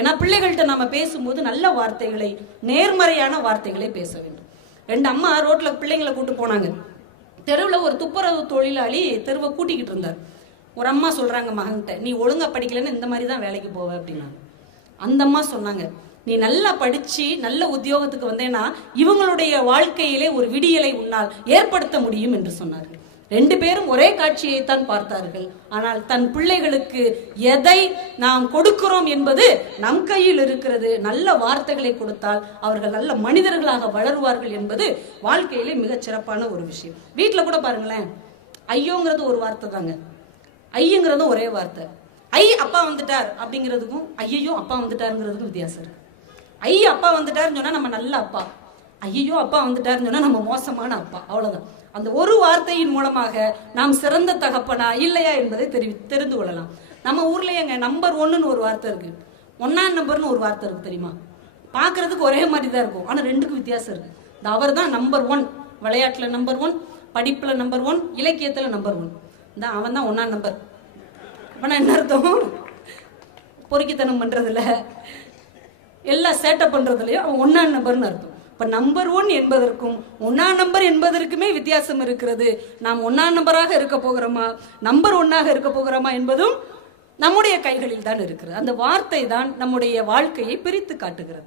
ஏன்னா பிள்ளைகள்கிட்ட நம்ம பேசும்போது நல்ல வார்த்தைகளை, நேர்மறையான வார்த்தைகளை பேச வேண்டும். 2 அம்மா ரோட்ல பிள்ளைங்களை கூட்டு போனாங்க. தெருவில் ஒரு துப்புரவு தொழிலாளி தெருவை கூட்டிக்கிட்டு இருந்தார். ஒரு அம்மா சொல்றாங்க மகன்கிட்ட, நீ ஒழுங்கா படிக்கலன்னு இந்த மாதிரி தான் வேலைக்கு போவ அப்படின்னாங்க. அந்த அம்மா சொன்னாங்க, நீ நல்லா படிச்சு நல்ல உத்தியோகத்துக்கு வந்தேன்னா இவங்களுடைய வாழ்க்கையிலே ஒரு விடியலை உன்னால் ஏற்படுத்த முடியும் என்று சொன்னார்கள். 2 பேரும் ஒரே காட்சியைத்தான் பார்த்தார்கள். ஆனால் தன் பிள்ளைகளுக்கு எதை நாம் கொடுக்கிறோம் என்பது நம் கையில் இருக்கிறது. நல்ல வார்த்தைகளை கொடுத்தால் அவர்கள் நல்ல மனிதர்களாக வளருவார்கள் என்பது வாழ்க்கையிலே மிகச் சிறப்பான ஒரு விஷயம். வீட்டில் கூட பாருங்களேன், ஐயோங்கிறது ஒரு வார்த்தை தாங்க, ஐயங்கிறதும் ஒரே வார்த்தை. ஐ அப்பா வந்துட்டார் அப்படிங்கிறதுக்கும் ஐயோ அப்பா வந்துட்டாருங்கிறதுக்கும் வித்தியாசம் இருக்கு. ஐ அப்பா வந்துட்டாருன்னு சொன்னா நம்ம நல்ல அப்பா, ஐயோ அப்பா வந்துட்டாருன்னு சொன்னா நம்ம மோசமான அப்பா. அவ்வளவுதான். அந்த ஒரு வார்த்தையின் மூலமாக நாம் சிறந்த தகப்பனா இல்லையா என்பதை தெரிந்து கொள்ளலாம். நம்ம ஊர்லயேங்க நம்பர் 1ன்னு ஒரு வார்த்தை இருக்கு, 1ஆம் நம்பர்னு ஒரு வார்த்தை இருக்கு தெரியுமா? பார்க்கறதுக்கு ஒரே மாதிரி தான் இருக்கும், ஆனா 2க்கும் வித்தியாசம் இருக்கு. இந்த அவர் தான் நம்பர் 1, விளையாட்டுல நம்பர் 1, படிப்புல நம்பர் 1, இலக்கியத்துல நம்பர் 1. இந்த அவன் தான் 1ஆம் நம்பர். அப்பனா என்ன அர்த்தம்? பொறுக்கித்தனம் பண்றதுல, எல்லா சேட்டை பண்றதுலயும் அவன் 1ஆம் நம்பர்னு அர்த்தம். இப்ப நம்பர் 1 என்பதற்கும் 1ஆம் நம்பர் என்பதற்குமே வித்தியாசம் இருக்கிறது. நாம் 1ஆம் நம்பராக இருக்க போகிறோமா, நம்பர் 1ஆக இருக்க போகிறோமா என்பதும் நம்முடைய கைகளில் தான் இருக்கிறது. அந்த வார்த்தை தான் நம்முடைய வாழ்க்கையை பிரித்து காட்டுகிறது.